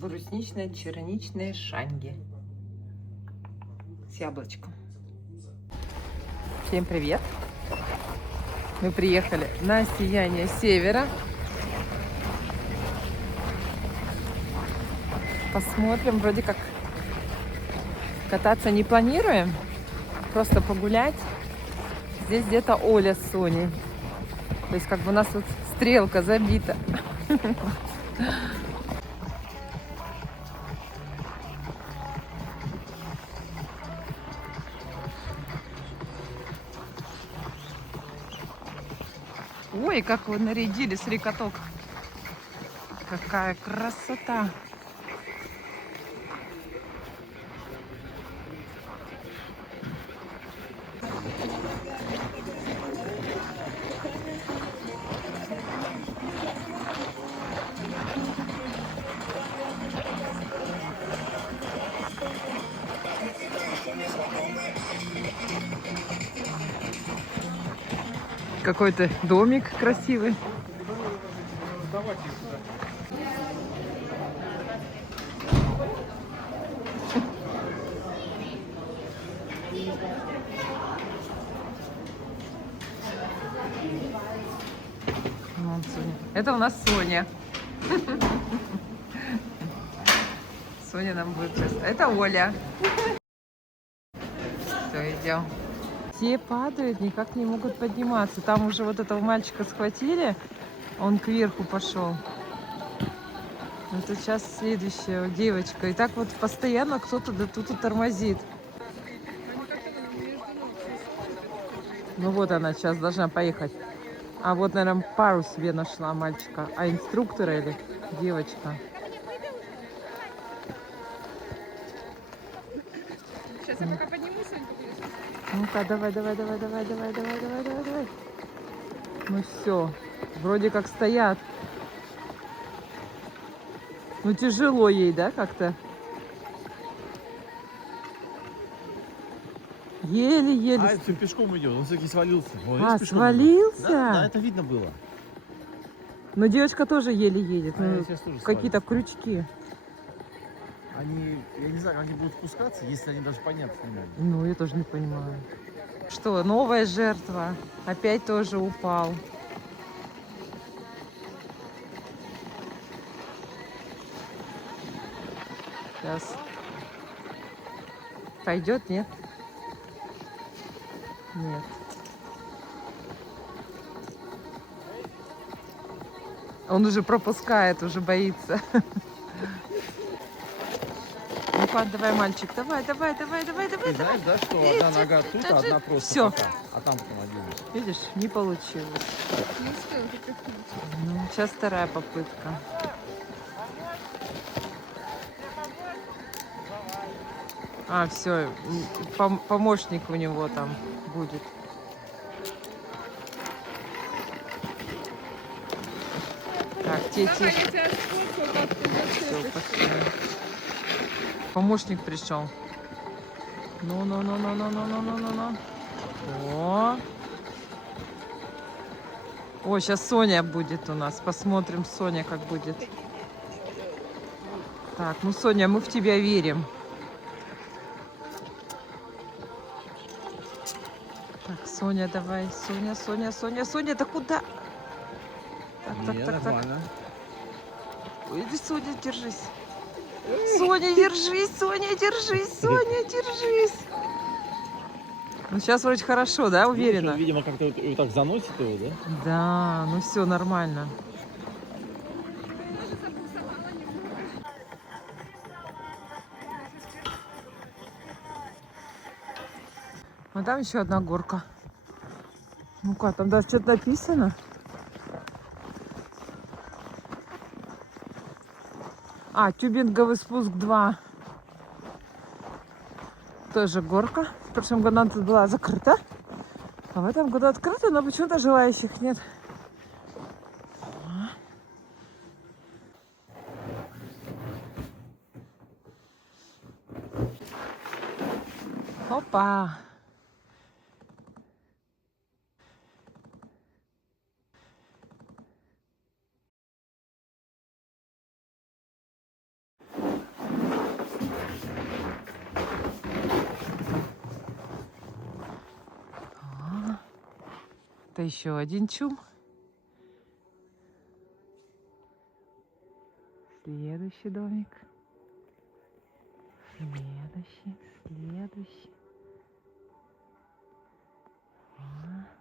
бруснично-черничные шанги с яблочком. Всем привет! Мы приехали на Сияние Севера. Посмотрим, вроде как кататься не планируем, просто погулять. Здесь где-то Оля с Соней. То есть как бы у нас тут стрелка забита. Ой, как вы нарядили, смотри, каток. Какая красота. Какой-то домик красивый. Вот Соня. Это у нас Соня. Соня нам будет сейчас. Это Оля. Все, идем. Все падают, никак не могут подниматься. Там уже вот этого мальчика схватили, он кверху пошел. Это сейчас следующая девочка. И так вот постоянно кто-то да тут и тормозит. Ну вот она сейчас должна поехать. А вот, наверное, пару себе нашла мальчика. А инструктора или девочка? Сейчас я пока поднимусь, Сонька, будешь. Ну-ка, давай. Ну все, вроде как стоят. Ну тяжело ей, да, как-то? Еле-еле. А это пешком идет, он все-таки свалился. Вот, А, пешком свалился? идет. Да, это видно было. Но девочка тоже еле едет. А Ну, сейчас тоже какие-то свалится. крючки. Они, я не знаю, они будут спускаться, если они даже подняться не могут. Ну, я тоже не понимаю. Что, новая жертва? Опять тоже упал. Сейчас. Пойдет, нет? Нет. Он уже пропускает, уже боится. Ну-ка, давай, мальчик, давай. Ты знаешь, да, что одна нога тут, а одна просто Всё. пока, а там потом один. Видишь, не получилось. Не успел запихнуть. Ну, сейчас вторая попытка. А, все, помощник у него там будет. Так, Мама, тети. я тебя сфоткаю, как ты Всё, зацепишь. пошли. Помощник пришел. Ну. О, сейчас Соня будет у нас. Посмотрим, Соня как будет. Так, ну, Соня, мы в тебя верим. Так, Соня, давай. Соня, да куда? Так. Нормально. Ой, иди, Соня, держись. Соня, держись. Ну, сейчас вроде хорошо, да, уверена? Ну, видимо, как-то вот так заносит его, да? Да, ну все, нормально. Тоже забуксовала немного. А там еще одна горка. Ну-ка, там даже что-то написано. А, тюбинговый спуск 2. Тоже горка. В прошлом году она тут была закрыта. А в этом году открыта, но почему-то желающих нет. Опа! Это еще один чум. Следующий домик. Следующий. А.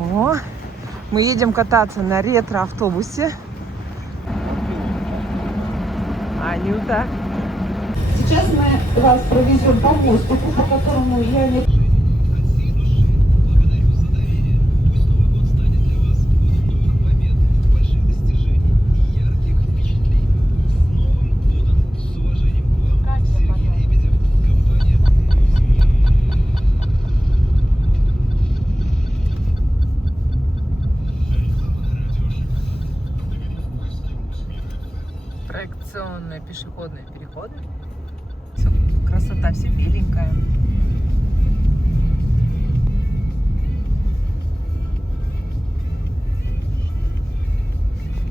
О, мы едем кататься на ретро-автобусе. Анюта. Сейчас мы вас провезем по мостику, по которому я не... Проекционные пешеходные переходы. Все, красота, все беленькая.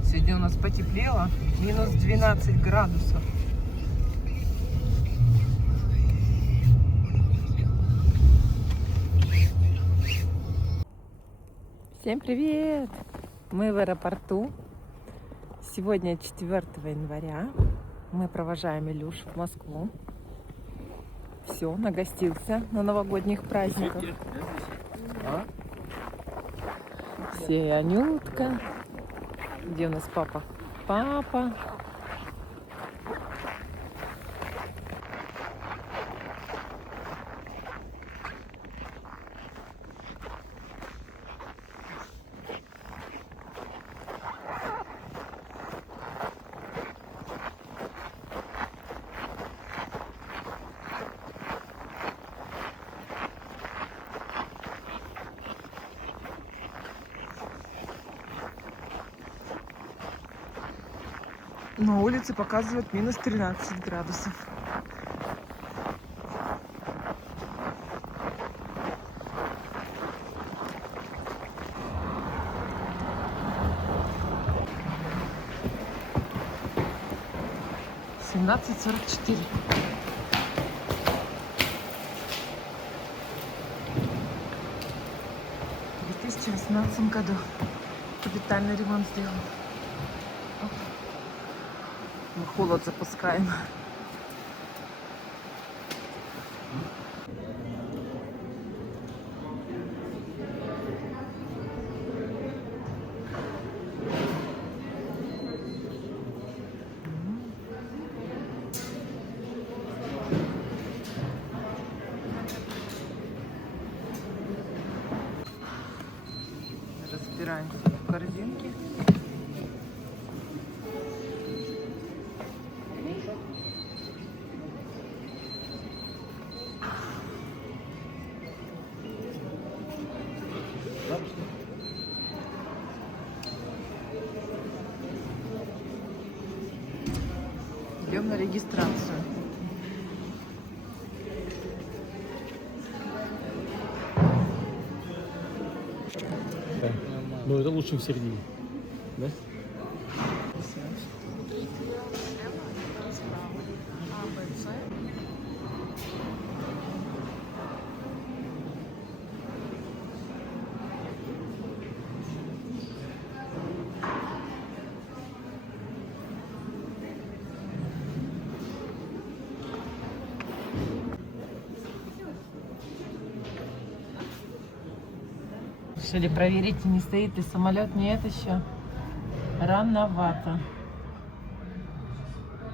Сегодня у нас потеплело, минус 12 градусов. Всем привет! Мы в аэропорту. Сегодня 4 января. Мы провожаем Илюшу в Москву. Все, нагостился на новогодних праздниках. Все, Анютка. Где у нас папа? Папа. На улице показывают минус 13 градусов. — 17:44. В 2018 году капитальный ремонт сделан. Оп. Мы холод запускаем. Разбираем в корзинке. Идем на регистрацию. Ну, это лучше в середине. Да? Решили проверить, не стоит ли самолет. Нет еще. Рановато.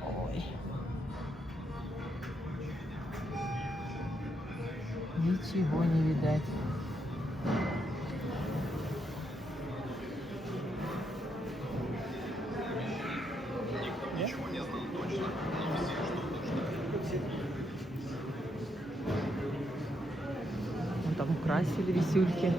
Ой. Ничего не видать. Вон там украсили висюльки.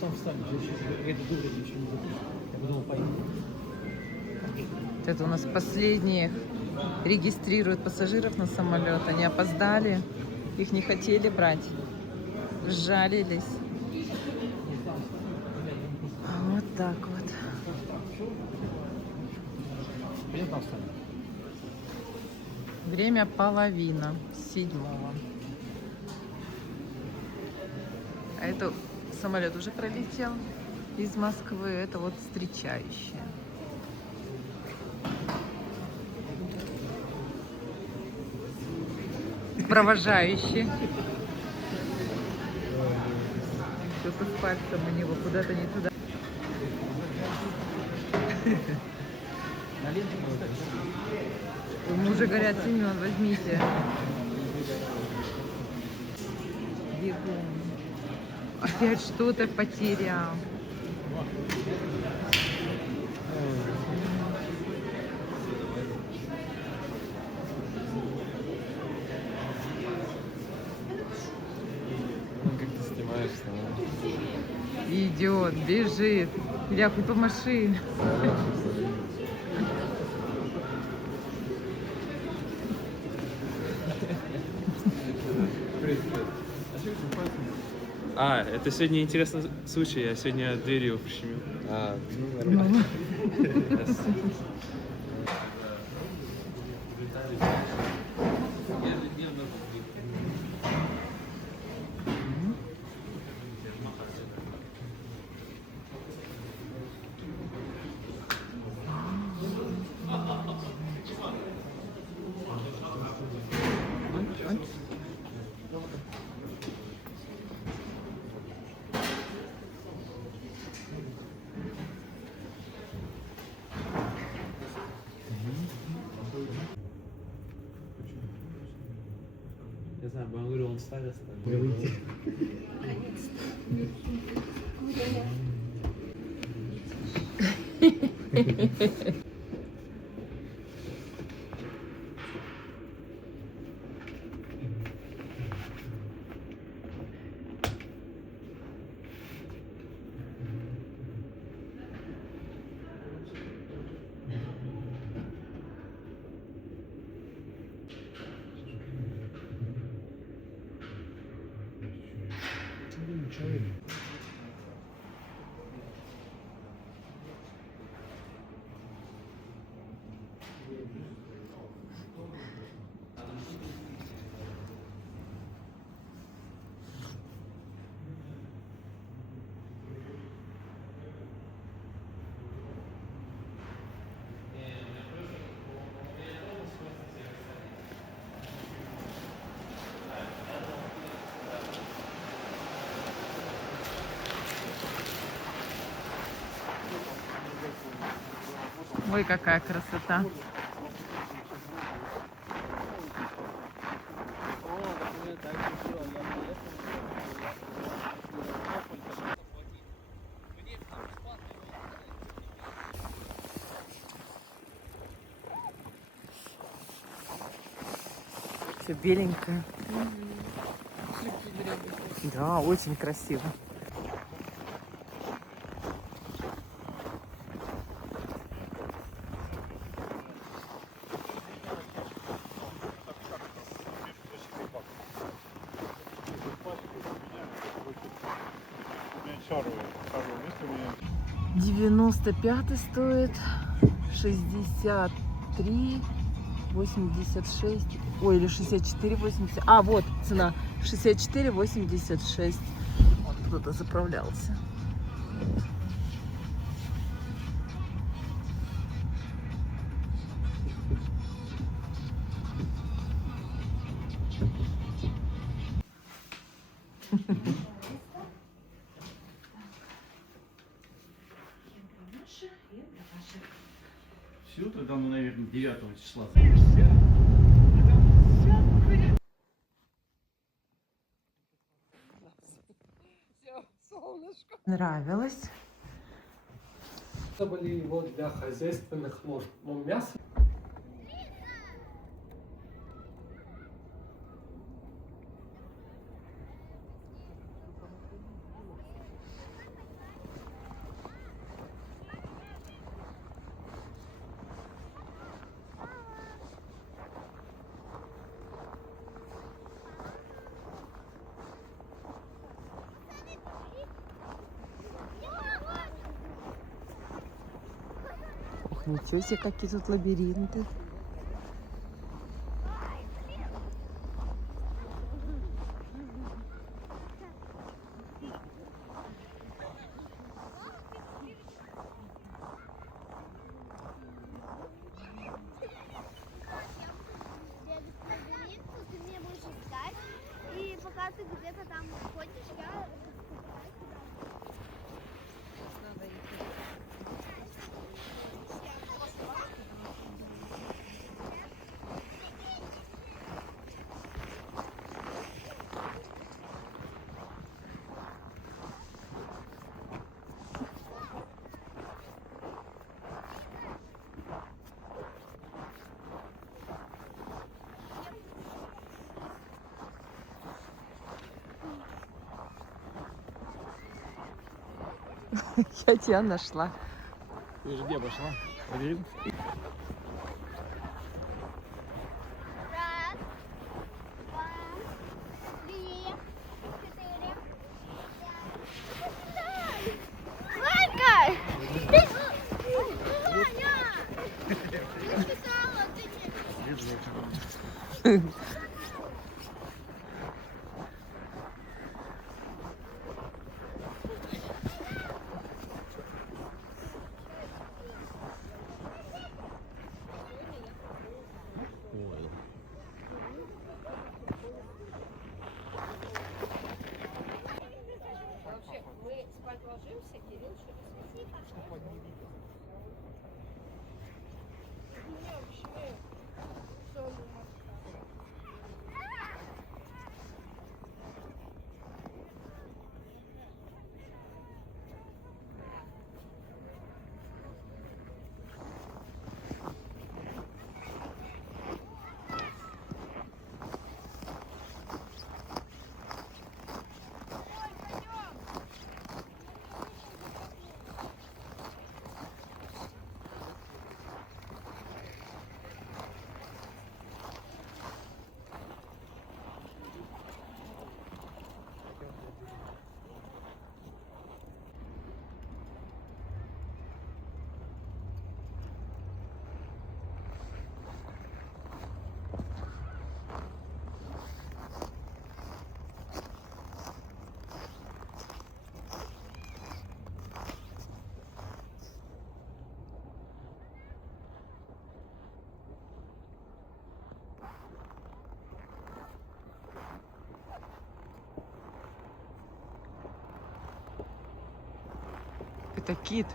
Там встали, это дуры еще не запустили. Я подумал, поехали. Вот это у нас последних регистрируют пассажиров на самолет. Они опоздали, их не хотели брать, сжалились. Вот так вот. Где там встали? Время 6:30. А это самолет уже пролетел из Москвы. Это вот встречающие. Провожающие. Что-то с пальцем у него куда-то не туда. Ему уже горят, Семен, возьмите. Бегом. Опять что-то потерял. Как ты снимаешься? Идет, бежит. Ля, хоть помаши. А, это сегодня интересный случай, я сегодня дверью прищемил. А, ну, нормально. знаю, я говорю, он ставит, ставит. Ой, какая красота. Все беленькое. Да, очень красиво. Шару, если мне 95 стоит 63, 86, ой, или 64, 80. А, вот цена 64, 86. Вот кто-то заправлялся. Все, тогда мы, наверное, 9 числа. Нравилось. Это были вот для хозяйственных нужд. Ну, мясо. Ох, ничего себе, какие тут лабиринты. Ты мне будешь искать, и пока ты где-то там ходишь, я Я тебя нашла. Ты же где обошла? Лабиринт? раз, два, три, четыре, пять. Ванька! Ваня! Я писала, ты не... Это кит.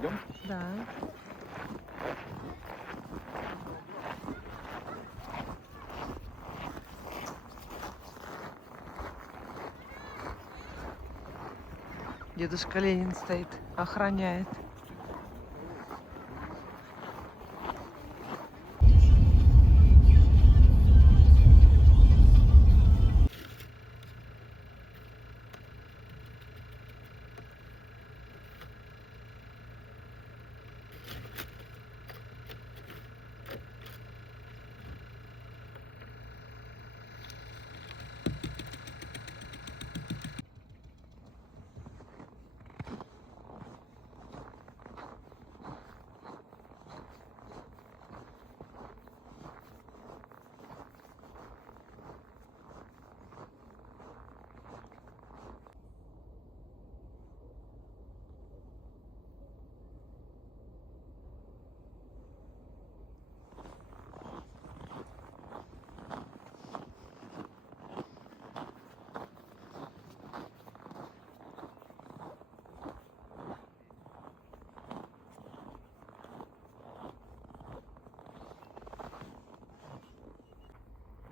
Идем? Да. Дедушка Ленин стоит, охраняет.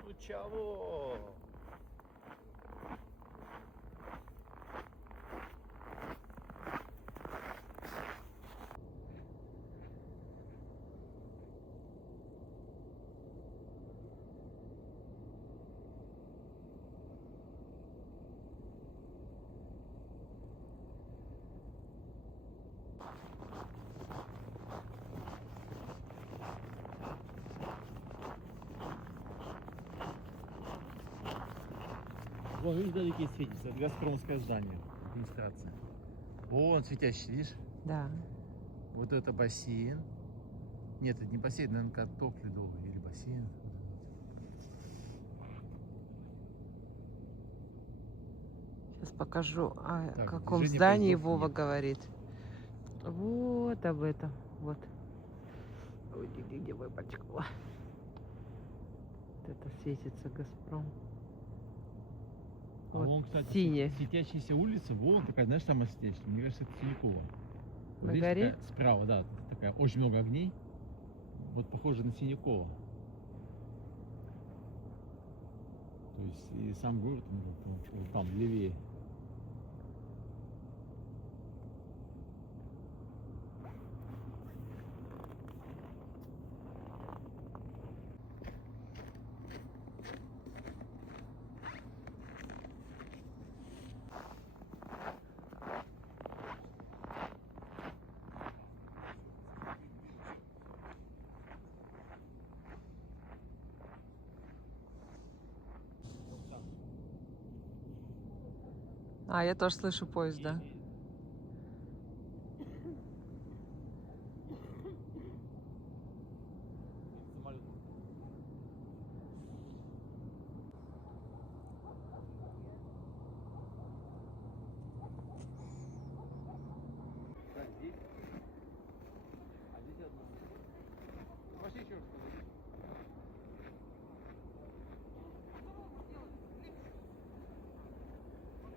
Ну чего? Вон, видишь, вдалеке светится. Это Газпромское здание, администрация. Вон светящий, видишь? Да. Вот это бассейн. Нет, это не бассейн, наверное, каток ледовый или бассейн. Сейчас покажу, о Так, каком движения здании поездов Вова нет. говорит. Вот об этом. Вот. Ой, где мой пачка? Вот это светится Газпром. А Вот вон, кстати, синяя. светящаяся улица, вон такая, знаешь, самая светящая. Мне кажется, это Синякова. На Видишь, горе? такая справа, да, такая, очень много огней. Вот похоже на Синякова. То есть и сам город, вот там, левее. А, я тоже слышу поезд, да. Пошли еще раз.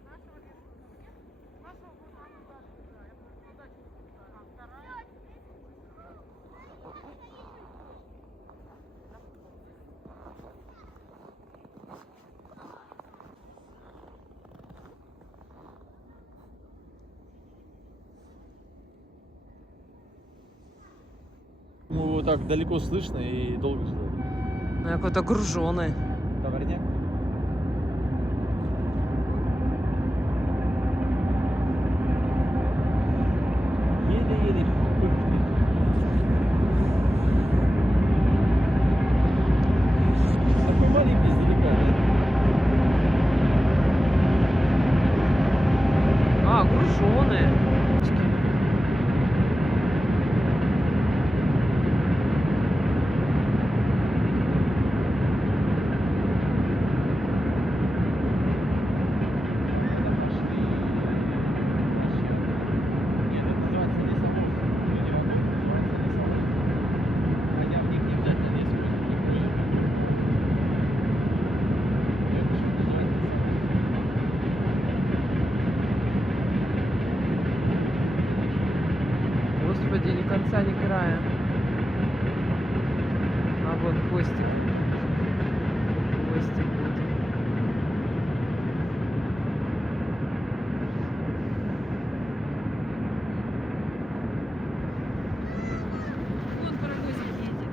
Нашего леса. Нашего так далеко слышно и долго ждать. Ну, какой-то груженый. Товарняк? Еле-еле пыхнет. Такой маленький издалека, да? А, груженый. Нет, это называется лесовоз. Люди вокруг называется лесовоз. Хотя в них не обязательно лес будет, не будет. Я решил называть Господи, ни конца, ни края. А вот хвостик. Хвостик вот. Вон паровозик едет.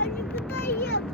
Они куда едут?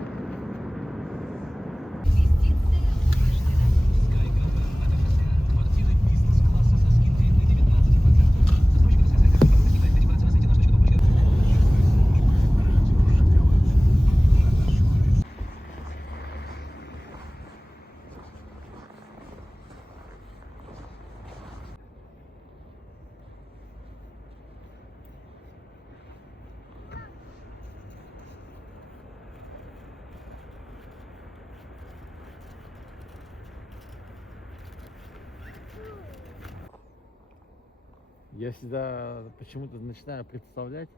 Я всегда почему-то начинаю представлять.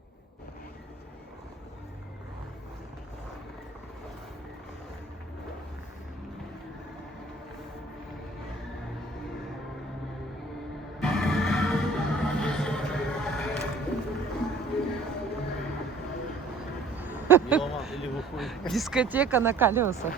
Меломан или выходит. Дискотека на колесах.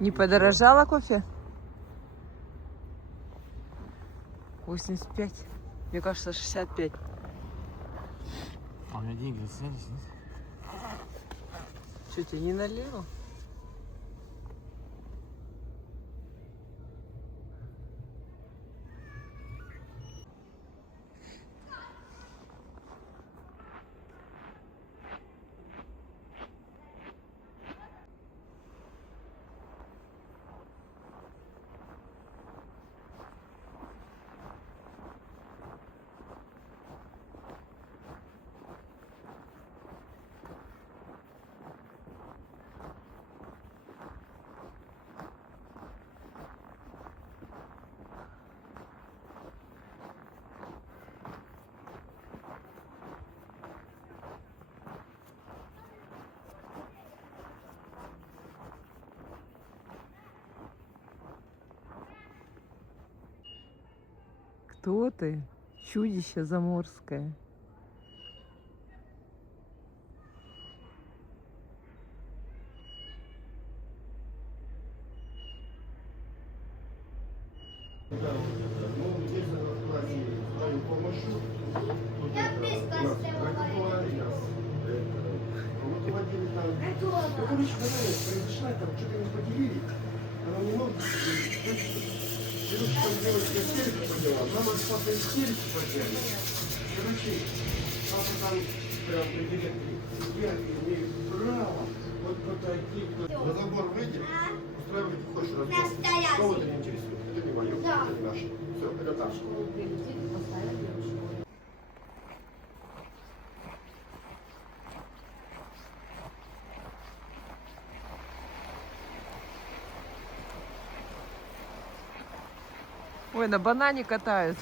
Не подорожало кофе? 85. Мне кажется, 65. А у меня деньги остались, нет? Что, тебе не налил? Кто ты? Чудище заморское. Я писка сделала. Ну, короче, давай, произошла там, что-то не поделили. Она не может. Короче, там девочка истерику подняла. Мама с папой истерику подняли. Короче, папа там прям при директоре сидят и имеют право вот подойти. На забор выйдем, устраивайте хочешь разбор. Настоящий. Кого это не интересует? Это не мое, Да. это наше. Все, это наше. Ой, на банане катают.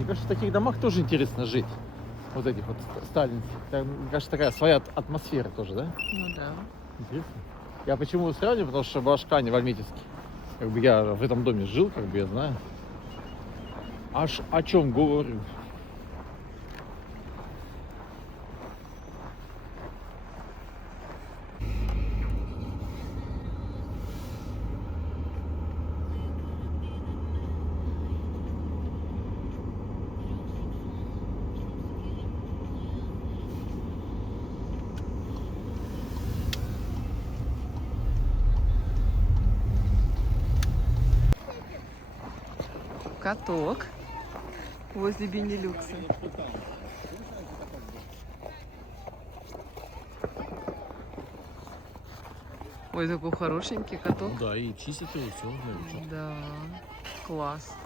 Мне кажется, в таких домах тоже интересно жить. Вот этих вот сталинских. Там, мне кажется, такая своя атмосфера тоже, да? Ну да. Интересно. Я почему сравниваю, потому что Башка не в Альметьевске. Как бы я в этом доме жил, как бы я знаю. Аж о чем говорю. Каток возле Бенилюкса. Ой, такой хорошенький каток. Ну да, и чистить его все. Да, класс.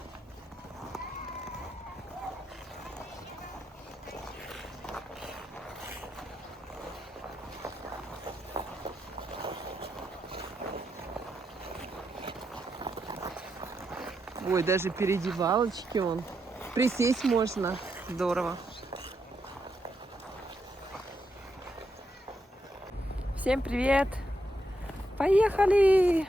Ой, даже переодевалочки он. Присесть можно. Здорово. Всем привет! Поехали!